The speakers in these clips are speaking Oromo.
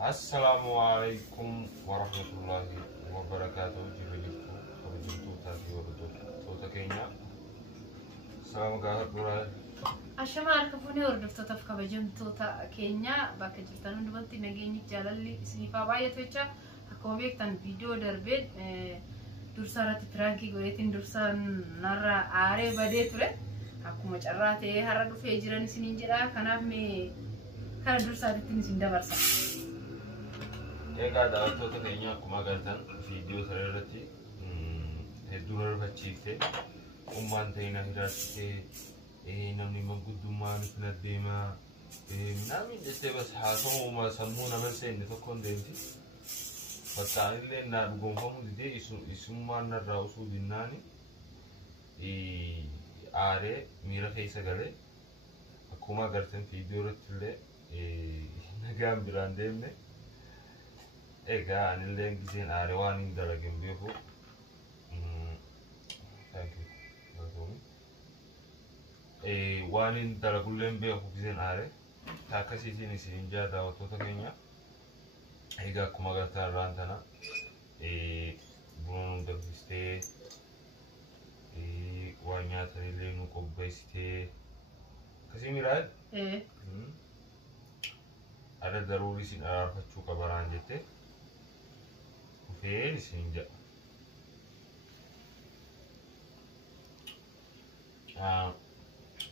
Assalamu alaikum warahmatullahi wabarakatuh. Jibaliku kabajamtu taati hordoftoota keenya salaam gaafa duraa ashama arkafuni hordoftoota kabajamtoota keenya bakka jirtan hundumatti nageenyi jaalalli isiniifaa baay'atu jecha akkuma beektan viidiyoo darbee dursaarratti pirankii godheetiin dursaan narra aaree badee ture akkuma carraa ta'ee har'a dhufee jiran isiniin jedha kanaaf mee kana dursaatti isin dabarsa. Egaa daawwattoota keenya akkuma agartan viidiyoo sana irratti hedduu narfachiifte ummaan ta'e na hiraachite namni manguddummaan kun adeemaa namni jettee bas haasa'uma sammuu nama seenne tokko hin deemti fattaan illee naa dhugoonfamu didee isummaan narraa usuu dinnaani aaree miira keessa galee akkuma agartan viidiyoo irratti illee nagaan biraan deemne. Ega anillee giseen aare waan hin dalagin beeku waan hin dalagulleen beeku giseen aare akkasiitiin isin jaa daawwattoota keenya egaa akkuma agartan irraan tana buna nu danfistee waan nyaatanillee nu qopheessitee akkasii miraad ada daruuri isin araarfachuu qabaraan jette Feel sinja.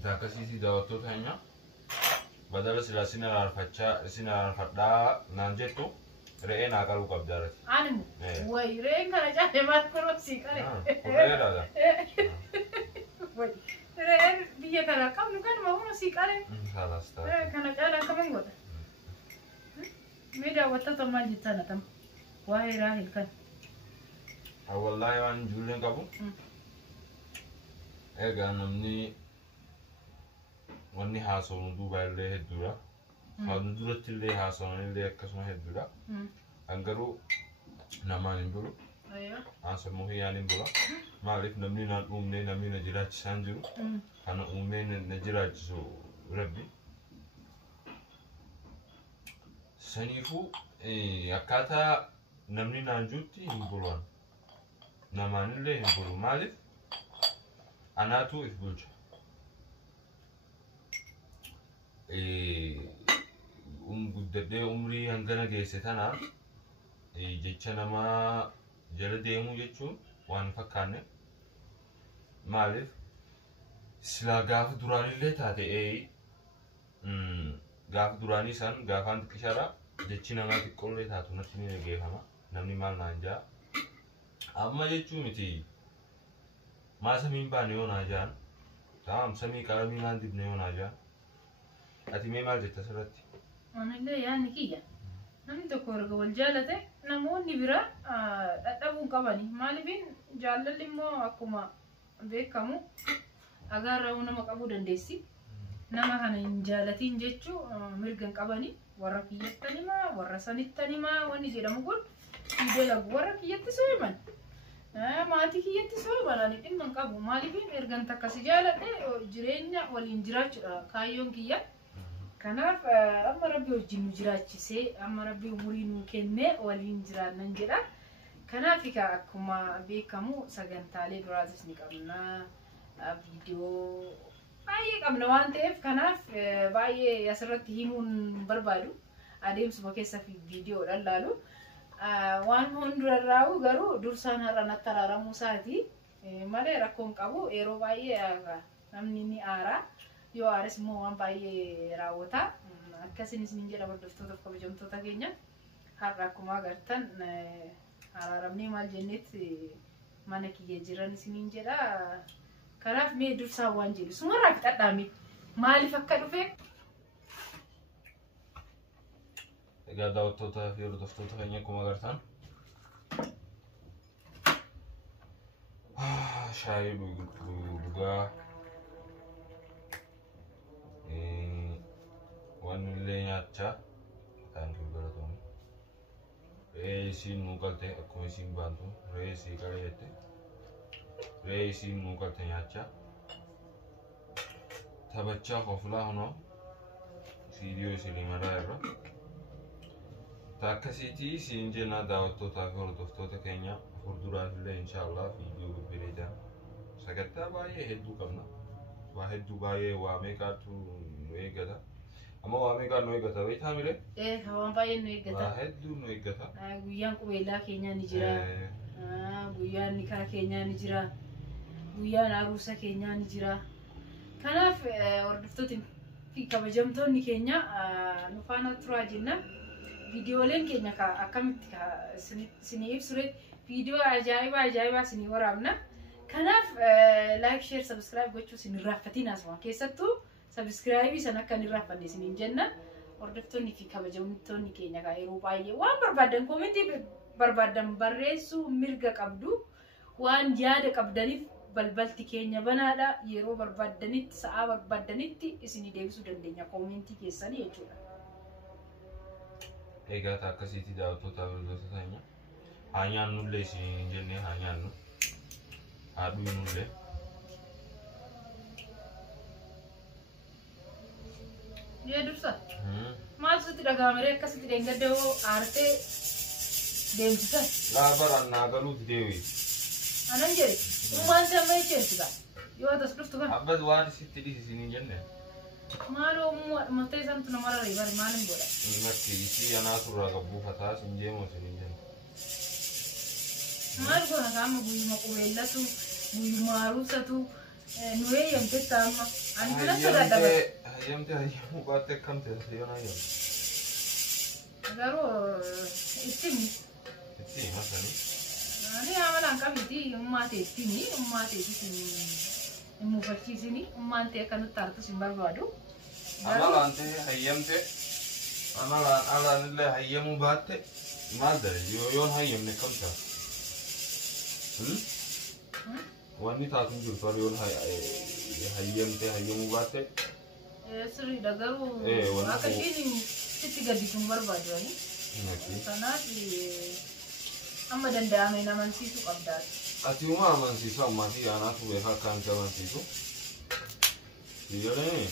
Dah kasih si daawwattoota keenya badala sila sina arfadhaa naan jettu re'ee naa qaluu qabdaarati. Animu way re'een kana caale maal kunoo sii qale. Re'eedhaadha. Way re'een biyya kana qabnu kanuma kunoo sii qale. Salas ta'a. Kana caala akkamiin godha? Mee daawwattoota maal jettaan atama? Wahai Rahil kan. Wallahi waan ijoolleen qabu. Egaa namni wanni haasawnu duuba illee hedduudha. Kan duratti illee haasawnan illee akkasuma hedduudha. Kan garuu namaan hin bulu. Haasawnu hiyyaan hin bula. Maaliif namni naan uumnee namni na jiraachisaan jiru. Kana uumee na jiraachisu Rabbi. Saniifuu akkaataa namni naanjuutti hin buluwan namaanillee hin bulu maaliif anaatu if bulcha guddadhee umrii hangana geesse tanaa jecha namaa jala deemuu jechuun waan fakkaanne maaliif silaa gaafa duraanillee taate gaafa duraanii san gaafaan xiqqishaadha jechi namaa xiqqoollee taatu natti ni dhageeffama namni maal naan jaa amma jechuu miti maa samiin baane yoo naa jaan taa'am samii qalamii naan dibne yoo naa jaan ati mee maal jetta asirratti? Anillee yaadni kiyya namni tokko erga wal jaalate namoonni bira dadhabuu qabani maaliifin jaalalli immoo akkuma beekamu agaarraa nama qabuu dandeessi nama kana hin jaalatiin jechuu mirgan qabani warra kiyyattanima warra sanittanima wanni jedhamu kun dalagu warra kiyyatti sooman maatii kiyyatti sooman ani dhimma hin qabu maaliifin ergan takka si jaaladhe jireenya waliin jiraachuudha kaayyoon kiyya kanaaf amma rabbi wajjin nu jiraachisee amma rabbi umurii nu kennee waliin jiraannan jedha kanaaf akkuma beekamu sagantaalee biraatis ni qabna viidiyoo baay'ee qabna waan ta'eef kanaaf baay'ee asirratti himuun barbaadu adeemsuma keessa viidiyoodhaan laalu waan hundarraa'u garuu dursaan har'a natti araaramuu isaati malee rakkoon qabu yeroo baay'ee namni ni aaraa yoo aares immoo waan baay'ee raawwata akkasiin isin jedha hordoftoota kabajamtoota keenya har'a akkuma agartan araaramnee maal jennetti mana kiyya jiran isiniin jedha kanaaf mee dursaan waan jedhu sumarraa fixadhaami maaliif akka dhufe egaa daawwattoota fi hordoftoota keenya akkuma agartan shaayii dhugaa waan illee nyaachaa kan gurguratamu re'ee isiin nuu galte akkuma isiin baantu re'ee isii qalee jette re'ee isiin nuu galte nyaachaa taphachaa qoflaa hunoo viidiyoo isinii maraa irra Takkasiitii siin jenna daawwattootaa fi hordoftoota keenya fuulduraafillee inshaallah viidiyoo gurgureedha. Sagantaa baay'ee hedduu qabna. Waa hedduu baay'ee waa meeqaatu nu eeggata. Amma waa meeqaatu nu eeggata beektaa mire? Waan baay'ee nu eeggata. Waa hedduu nu eeggata. Guyyaan qubeellaa keenyaa ni jira. Guyyaan nikaa keenyaa ni jira. Guyyaan aruusa keenyaa ni jira. Kanaaf hordoftoonni fi kabajamtoonni keenya nu faana turaa jenna. Viidiyooleen keenya akkamitti isinii ibsure viidiyoo ajaa'ibaa isinii waraabna. Kanaaf like, share, subscribe gochuu isin irraanfatiin asuma keessattuu subscribe san akka hin irraanfanne isiniin jenna. Hordoftoonni fi kabajamtoonni keenya yeroo baay'ee waan barbaadan koomentii barbaadan barreessuu mirga qabdu. Waan yaada qabdaniif balbalti keenya banaadha. Yeroo barbaadanitti sa'aa barbaadanitti isinii deebisuu dandeenya koomentii keessanii jechuudha. Egaa akkasitti daawwattoota hordoftoota keenya haa nyaannullee isin jennee haa nyaannu haa dhugnullee. Dursa maal sitti dhagahamee akkasitti dheengaddoo aartee deemsisan? Laabaraan naa galuuti deewi. Anan jedhe waan amma jechuudha yoo tas dhuftu kan abbas waan sitti dhiisisanii jenne. Maaloo murtee santu nama rarree bari maalin godha? Makki isii anaa turraa qabu fataa sin jeemoo sin jenne. Maal goona kaama guyyuma qubeellatu guyyuma aruusatu nu eeyyamte taama ani kana sodaadha. Hayyamuu baatte akkamte yoon hayyamte? Garuu ittimi. Itti masanii? Ani amalaan qabiti ummaatee ittimi ummaatee ittimi. Mufachiisini ummaantee akkanatti harkus hin barbaadu. Amalaan ta'e hayyamte amalaan alaanillee hayyamuu baatte maal dare yoon hayyamne kam ta'a? Wanni taatu hin jirtu yoon hayyamte hayyamuu baatte? Sirriidha garuu akka isheen itti gaddisu hin barbaadu. Kanaaf amma danda'ameen amansiisuu qabdaa. Ati uma amansiisu ammaatii anaatu beekaa akkaan amansiisu. Biyyoollee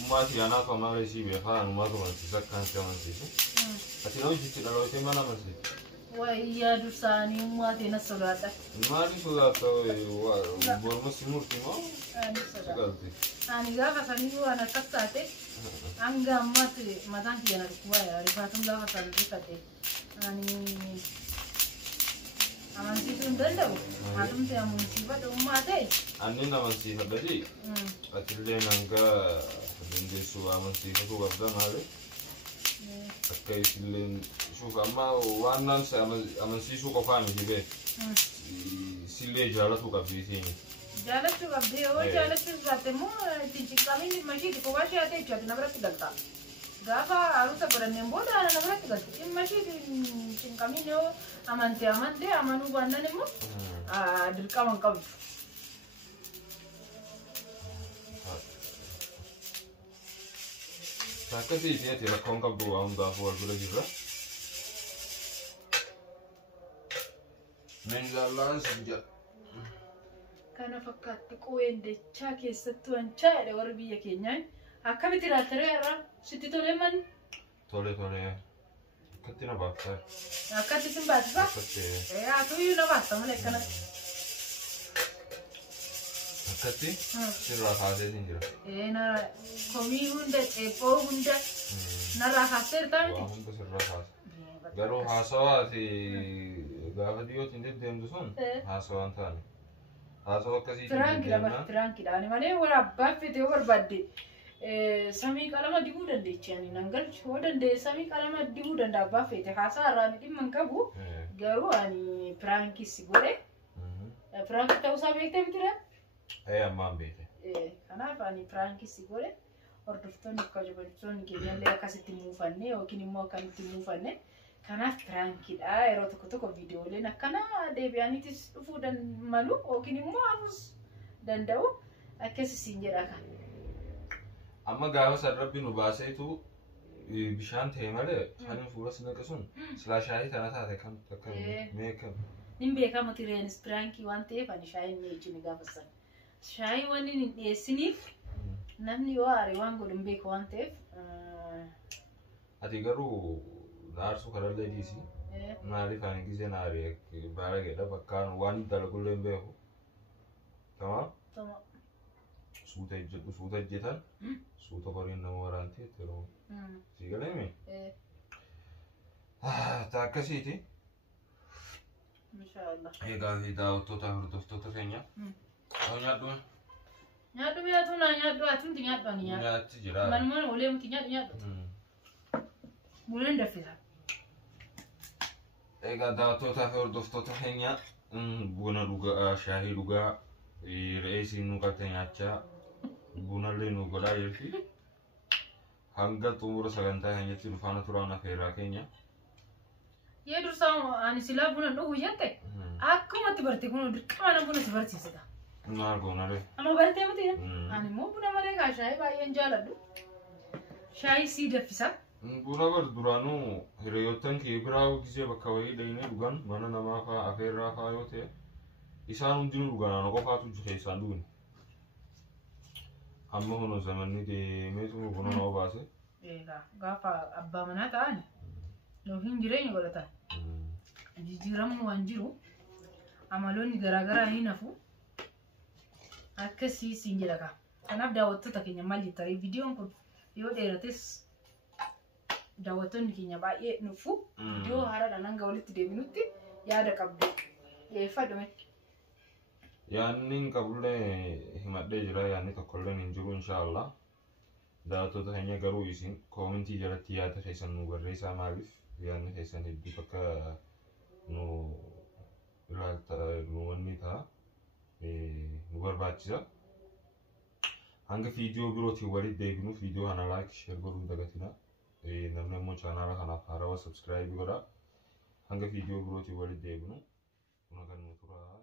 ummaatii anaatu ammaa isii beekaa anumaatu amansiisu akkaan amansiisu. Ati nama itti dhalootee mana amansiisu. Wayyaa dursaanii ummaatii na sodaadha. Maali sodaata bormas murtii moo? Ani gaafa sanii waan akkas taate hanga ammaatti mataan kiyya na dhukkuba rifaatuun gaafa sanii rifate. Amansiisuu hin danda'u. Haadumti amansiifadha ummaa ta'e. Annin amansiifadhati. Atillee hanga dandeessu amansiifatu qabda maali? Akka isilleen shuuka amma waan naan amansiisuu qofaa miti bee. Isillee jaalatu qabdi isiini. Jaalachuu qabdi yoo jaalachuu baatte immoo ittiin ciqqaamiin mashiiti kophaa ishee haa ta'e jechuudha na biratti galta. Gaafa aruusa godhanneen booda na biratti galti. Dhimma ishee cinqamiin yoo amantee amanuu baannan immoo dirqama hin qabdu. Akkasii ishee ati rakkoon qabdu waa hundaafuu wal bira jirra. Minjaallaan si jira. Kana fakkaatti qooyeen dachaa keessattuu hanchaa'edha warri biyya keenyaa. Akkamitti ilaaltaree irraa sitti tolee manni? Tole. Akkatti na baaftaa. Akkatti sin baasisaa? Akkatti. Haatuuyyuu na baasta malee akkanatti. Akkatti sirraa kaasee sin jira. Komii hunda ceephoo hunda narraa kaasteertaa miti? Waa hunda sirraa kaase. Garuu haasawaati gaafa dhiyootiin deddeemtu sun haasawaan taane. Haasawaa akkasii Firaankiidha. Ani malee waraabbaaf fete yoo barbaadde samii qalama dibuu dandeechi ani nan galchu yoo danda'e samii qalama dibuu danda'a abbaaf fete haasaa irraan dhimma hin qabu. Garuu ani firaankis godhe. Firaanki ta'uusaa beektee mitira? Ammaan beekte. Kanaaf ani firaankis godhe. Hordoftoonni kabajamtoonni keenyallee akkasitti muufanne yookiin immoo akkanitti muufanne. Kanaaf firaankiidha. Yeroo tokko viidiyooleen akkana deebi'aniitis dhufuu malu yookiin immoo hafuus danda'u akkasiin jedha kan. Amma gaafa sarrabbi nu baaseetu bishaan ta'e malee kan fuula sinaqa sun silaa shaayii tana taate kam akka meekam. Nin beekama tireenis firaankii waan ta'eef ani shaayii ni jechuun gaafa sana. Shaayii waan hin dhiyeessiniif namni yoo aare waan godhu hin beeku waan ta'eef. ati garuu naarsu kanallee dhiisi. Maaliif ani gisee naaree baara gedha bakkaan waan dalagullee hin beeku. Tamam? Tamam. Suuta hojjetan suuta horiin nama waraanti yeroo sii galee mi? Ta akkasiiti. Inshaallah. Egaa fi daawwattoota hordoftoota keenya. Nyaadhu. Nyaadhu mi'aatu naa nyaadhu ati nyaadhu ani nyaadhu. Nyaatti jira. Manumaan olee miti nyaadhu. Buleen daffisa. Egaa daawwattootaa fi hordoftoota keenya buna dhugaa shaahii dhugaa re'ee isiin nu qabte nyaachaa bunallee nu godhaa jirti. Hanga xumura sagantaa keenyatti dhufaana turaan affeerraa keenya. Yee dursaa ani silaa buna dhugu jette akkumatti barte kun dirqama na buna si barsiisita. Maal goonaree? Amma bartee miti ani immoo buna malee kaa shaayii baay'een jaaladhu. Shaayii sii daffisa. Buna bar duraanuu hiriyoottan kee biraa gisee bakka wayii dhaynee dhugan mana namaa fa'aa affeerraa fa'aa yoo ta'e isaan hundinuu dhugan ana qofaatu keessaan dhugni. Amma kun zamanni deemeetu buna nama baase. Egaa gaafa abbaa manaa ta'an yookiin jireenya godhatan. Jijjiiramu waan jiru amaloonni garaagaraa hin hafu akkasii siin jedha kaa. Kanaaf daawwattoota keenya maal jettanii viidiyoon kun yoo dheerates daawwattoonni keenya baay'ee nufu viidiyoo haaraadhaan hanga walitti deebinutti yaada qabdu. Fadhume. Yaanni qabullee himadhee jira yaanni tokkollee hin jiru inshaallah. Daawwattoota keenya garuu isin koomentii jalatti yaada keessan nu barreessaa maaliif yaanni keessan hedduu akka nu ilaalta nu wanni ta'a nu barbaachisa. Hanga viidiyoo birootiin walitti deebinuuf viidiyoo kana laayik sheer godhuu hin dagatinaa. Namni immoo chaanaala kanaaf haarawaa sabskiraayib godhaa. Hanga viidiyoo birootiin walitti deebinu kun akka nu turaa.